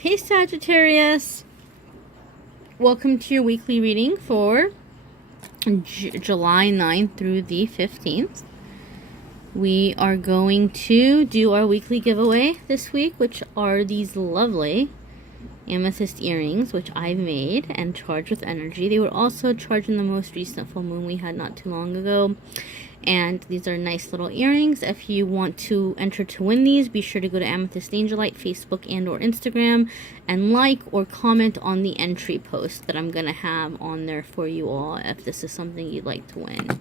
Hey Sagittarius, welcome to your weekly reading for July 9th through the 15th. We are going to do our weekly giveaway this week, which are these lovely amethyst earrings, which I made and charged with energy. They were also charged in the most recent full moon we had not too long ago. And these are nice little earrings. If you want to enter to win these, be sure to go to AnethystAngelLight, Facebook and or Instagram, and like or comment on the entry post that I'm going to have on there for you all if this is something you'd like to win.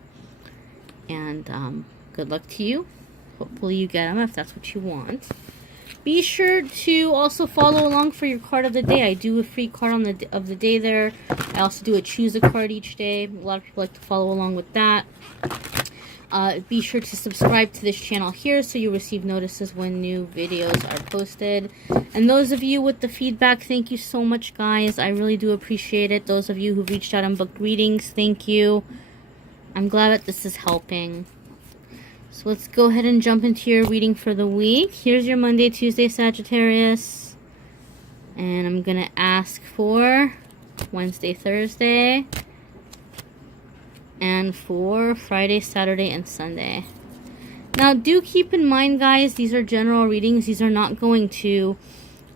And good luck to you. Hopefully you get them if that's what you want. Be sure to also follow along for your card of the day. I do a free card of the day there. I also do a choose a card each day. A lot of people like to follow along with that. Be sure to subscribe to this channel here so you receive notices when new videos are posted. And those of you with the feedback, thank you so much, guys. I really do appreciate it. Those of you who reached out and booked readings, thank you. I'm glad that this is helping. So let's go ahead and jump into your reading for the week. Here's your Monday, Tuesday, Sagittarius. And I'm going to ask for Wednesday, Thursday, and for Friday, Saturday, and Sunday. Now, do keep in mind, guys, these are general readings. These are not going to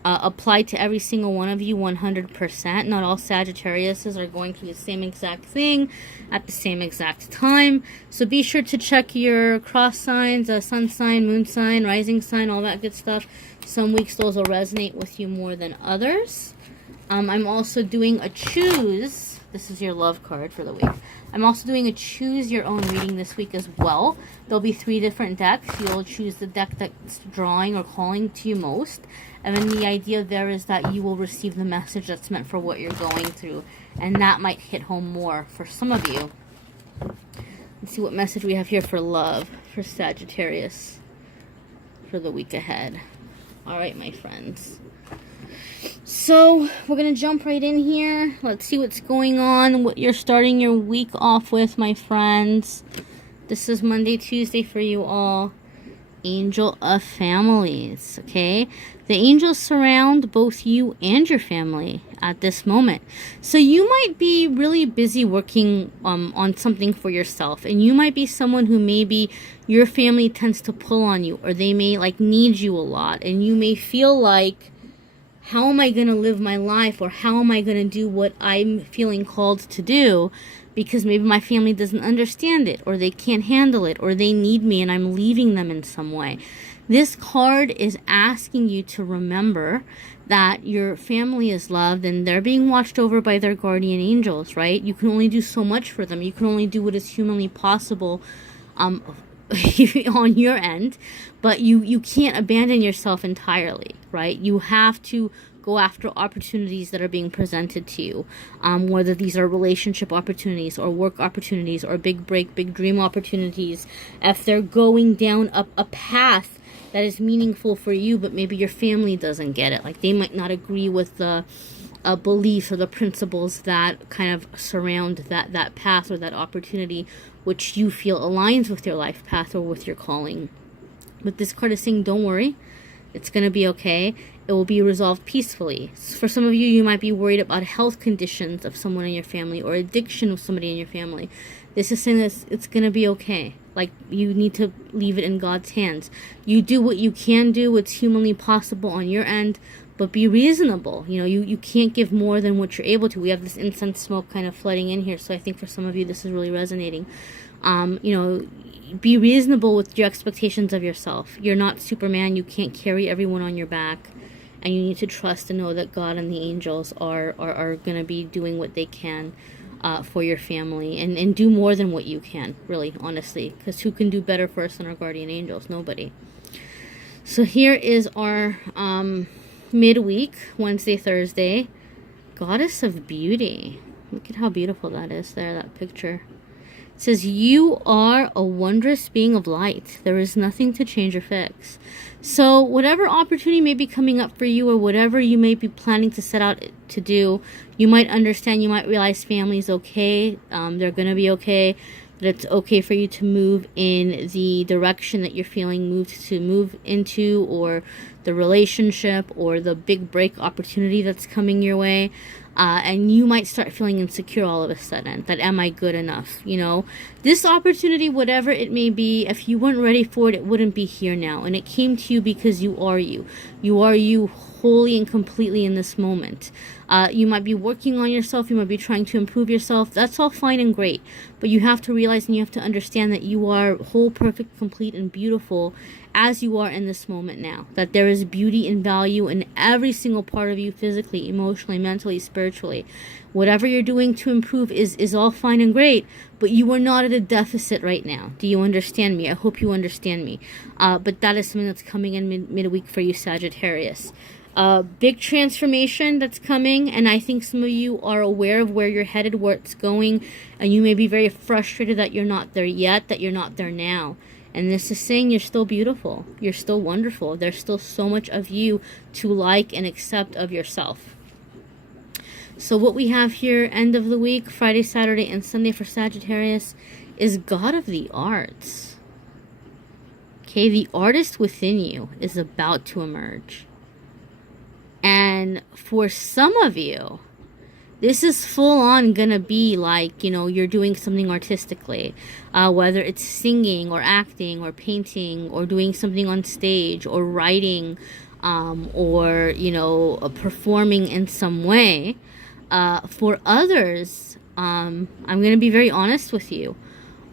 apply to every single one of you 100%. Not all Sagittariuses are going through the same exact thing at the same exact time. So be sure to check your cross signs, sun sign, moon sign, rising sign, all that good stuff. Some weeks those will resonate with you more than others. I'm also doing a choose. This is your love card for the week. I'm also doing a choose your own reading this week as well. There'll be 3 different decks. You'll choose the deck that's drawing or calling to you most. And then the idea there is that you will receive the message that's meant for what you're going through. And that might hit home more for some of you. Let's see what message we have here for love for Sagittarius for the week ahead. All right, my friends. So, we're going to jump right in here. Let's see what's going on, what you're starting your week off with, my friends. This is Monday, Tuesday for you all. Angel of Families, okay? The angels surround both you and your family at this moment. So you might be really busy working on something for yourself. And you might be someone who maybe your family tends to pull on you. Or they may like need you a lot. And you may feel like, how am I going to live my life, or how am I going to do what I'm feeling called to do, because maybe my family doesn't understand it, or they can't handle it, or they need me and I'm leaving them in some way. This card is asking you to remember that your family is loved and they're being watched over by their guardian angels, right? You can only do so much for them. You can only do what is humanly possible on your end, but you can't abandon yourself entirely, right? You have to go after opportunities that are being presented to you, whether these are relationship opportunities or work opportunities or big break, big dream opportunities. If they're going down a path that is meaningful for you, but maybe your family doesn't get it, like they might not agree with the beliefs or the principles that kind of surround that path or that opportunity, which you feel aligns with your life path or with your calling. But this card is saying, don't worry, it's going to be okay. It will be resolved peacefully. For some of you, you might be worried about health conditions of someone in your family or addiction of somebody in your family. This is saying that it's going to be okay. Like, you need to leave it in God's hands. You do what you can do, what's humanly possible on your end, but be reasonable. You know, you can't give more than what you're able to. We have this incense smoke kind of flooding in here, so I think for some of you this is really resonating. You know, be reasonable with your expectations of yourself. You're not Superman. You can't carry everyone on your back. And you need to trust and know that God and the angels are going to be doing what they can for your family. And do more than what you can, really, honestly. Because who can do better for us than our guardian angels? Nobody. So here is our midweek, Wednesday, Thursday. Goddess of Beauty. Look at how beautiful that is there, that picture. It says, you are a wondrous being of light. There is nothing to change or fix. So whatever opportunity may be coming up for you, or whatever you may be planning to set out to do, you might understand, you might realize family is okay. They're going to be okay. That it's okay for you to move in the direction that you're feeling moved to move into, or the relationship or the big break opportunity that's coming your way. And you might start feeling insecure all of a sudden, that am I good enough? You know, this opportunity, whatever it may be, if you weren't ready for it, it wouldn't be here now. And it came to you because you are you. You are you wholly and completely in this moment. You might be working on yourself. You might be trying to improve yourself. That's all fine and great. But you have to realize and you have to understand that you are whole, perfect, complete, and beautiful as you are in this moment now. That there is beauty and value in every single part of you, physically, emotionally, mentally, spiritually. Whatever you're doing to improve is all fine and great, but you are not at a deficit right now. Do you understand me? I hope you understand me. But that is something that's coming in midweek for you, Sagittarius. Big transformation that's coming, and I think some of you are aware of where you're headed, where it's going, and you may be very frustrated that you're not there yet, that you're not there now. And this is saying you're still beautiful. You're still wonderful. There's still so much of you to like and accept of yourself. So what we have here, end of the week, Friday, Saturday, and Sunday for Sagittarius, is God of the Arts. Okay, the artist within you is about to emerge. And for some of you, this is full on gonna be like, you know, you're doing something artistically, whether it's singing or acting or painting or doing something on stage or writing, or, you know, performing in some way. For others, I'm gonna be very honest with you.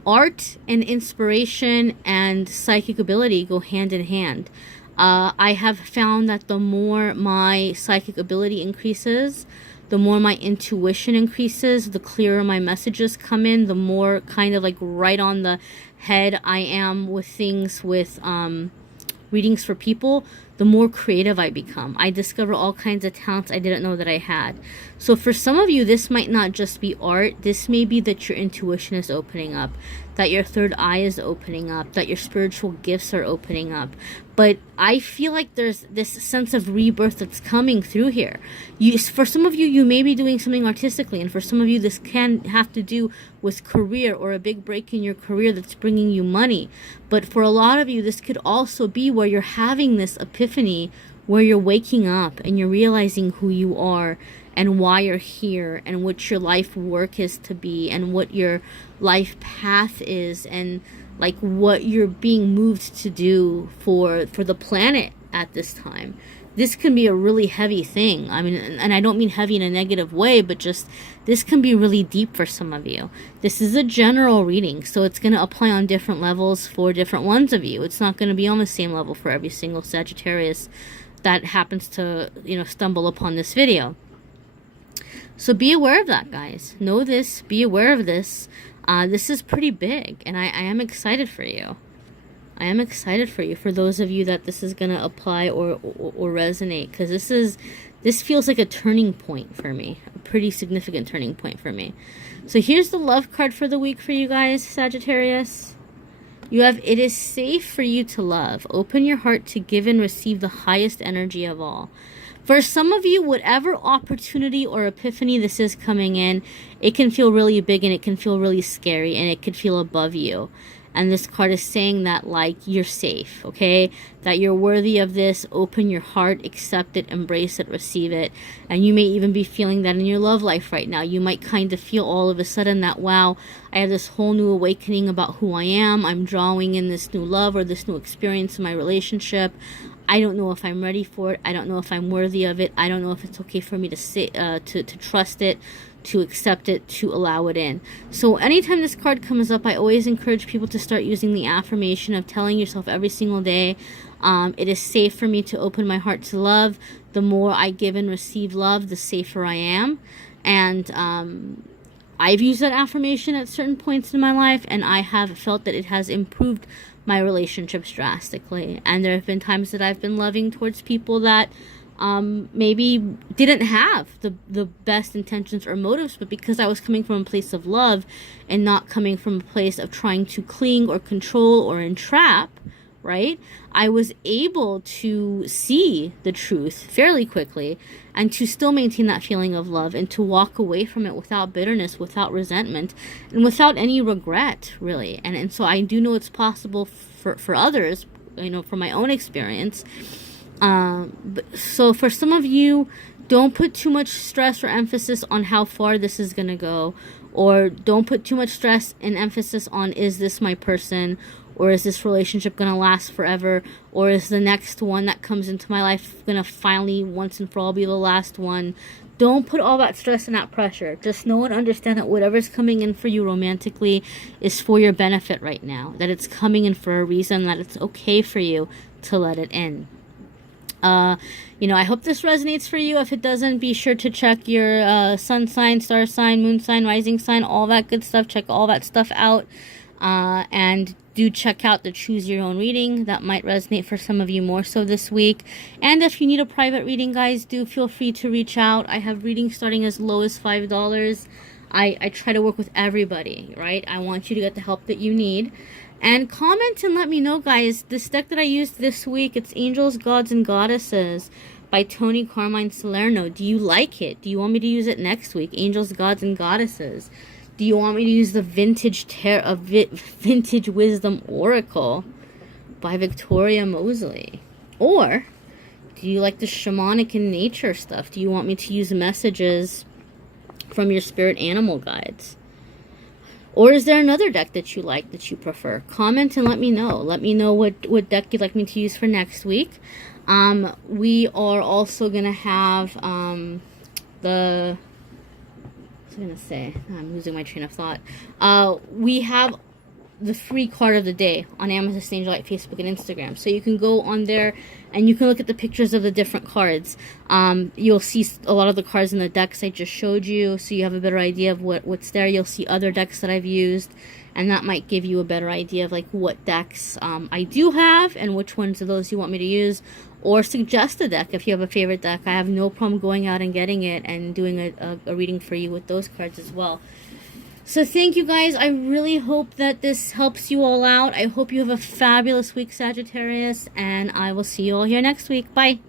Art and inspiration and psychic ability go hand in hand. I have found that the more my psychic ability increases, the more my intuition increases, the clearer my messages come in, the more kind of like right on the head I am with things, with readings for people, the more creative I become. I discover all kinds of talents I didn't know that I had. So for some of you, this might not just be art. This may be that your intuition is opening up, that your third eye is opening up, that your spiritual gifts are opening up. But I feel like there's this sense of rebirth that's coming through here. For some of you, you may be doing something artistically, and for some of you, this can have to do with career or a big break in your career that's bringing you money. But for a lot of you, this could also be where you're having this epiphany, where you're waking up and you're realizing who you are and why you're here and what your life work is to be and what your life path is and like what you're being moved to do for the planet at this time. This can be a really heavy thing. I mean, and I don't mean heavy in a negative way, but just this can be really deep for some of you. This is a general reading, so it's going to apply on different levels for different ones of you. It's not going to be on the same level for every single Sagittarius that happens to, you know, stumble upon this video. So be aware of that, guys. Know this. Be aware of this. This is pretty big, and I am excited for you. I am excited for you, for those of you that this is going to apply or resonate, because this feels like a turning point for me, a pretty significant turning point for me. So here's the love card for the week for you guys, Sagittarius. You have, it is safe for you to love. Open your heart to give and receive the highest energy of all. For some of you, whatever opportunity or epiphany this is coming in, it can feel really big and it can feel really scary and it could feel above you. And this card is saying that, like, you're safe, okay? That you're worthy of this. Open your heart, accept it, embrace it, receive it. And you may even be feeling that in your love life right now. You might kind of feel all of a sudden that, wow, I have this whole new awakening about who I am. I'm drawing in this new love or this new experience in my relationship. I don't know if I'm ready for it. I don't know if I'm worthy of it. I don't know if it's okay for me to say, to trust it, to accept it, to allow it in. So anytime this card comes up, I always encourage people to start using the affirmation of telling yourself every single day, it is safe for me to open my heart to love. The more I give and receive love, the safer I am. And I've used that affirmation at certain points in my life, and I have felt that it has improved my relationships drastically. And there have been times that I've been loving towards people that maybe didn't have the best intentions or motives, but because I was coming from a place of love and not coming from a place of trying to cling or control or entrap, right? I was able to see the truth fairly quickly and to still maintain that feeling of love and to walk away from it without bitterness, without resentment, and without any regret, really. And so I do know it's possible for others, you know, from my own experience. So for some of you, don't put too much stress or emphasis on how far this is going to go, or don't put too much stress and emphasis on, is this my person, or is this relationship going to last forever, or is the next one that comes into my life going to finally once and for all be the last one. Don't put all that stress and that pressure. Just know and understand that whatever's coming in for you romantically is for your benefit right now, that it's coming in for a reason, that it's okay for you to let it in. I hope this resonates for you. If it doesn't, be sure to check your sun sign, star sign, moon sign, rising sign, all that good stuff. Check all that stuff out. And do check out the Choose Your Own reading. That might resonate for some of you more so this week. And if you need a private reading, guys, do feel free to reach out. I have readings starting as low as $5. I try to work with everybody, right? I want you to get the help that you need. And comment and let me know, guys. This deck that I used this week, it's Angels, Gods, and Goddesses by Tony Carmine Salerno. Do you like it? Do you want me to use it next week? Angels, Gods, and Goddesses. Do you want me to use the Vintage Wisdom Oracle by Victoria Mosley? Or do you like the shamanic and nature stuff? Do you want me to use messages from your spirit animal guides? Or is there another deck that you like, that you prefer? Comment and let me know. Let me know what deck you'd like me to use for next week. We are also going to have what was I going to say? I'm losing my train of thought. We have the free card of the day on AnethystAngelLight Facebook and Instagram. So you can go on there and you can look at the pictures of the different cards. You'll see a lot of the cards in the decks I just showed you, so you have a better idea of what's there. You'll see other decks that I've used, and that might give you a better idea of like what decks I do have and which ones of those you want me to use, or suggest a deck if you have a favorite deck. I have no problem going out and getting it and doing a reading for you with those cards as well. So thank you, guys. I really hope that this helps you all out. I hope you have a fabulous week, Sagittarius, and I will see you all here next week. Bye.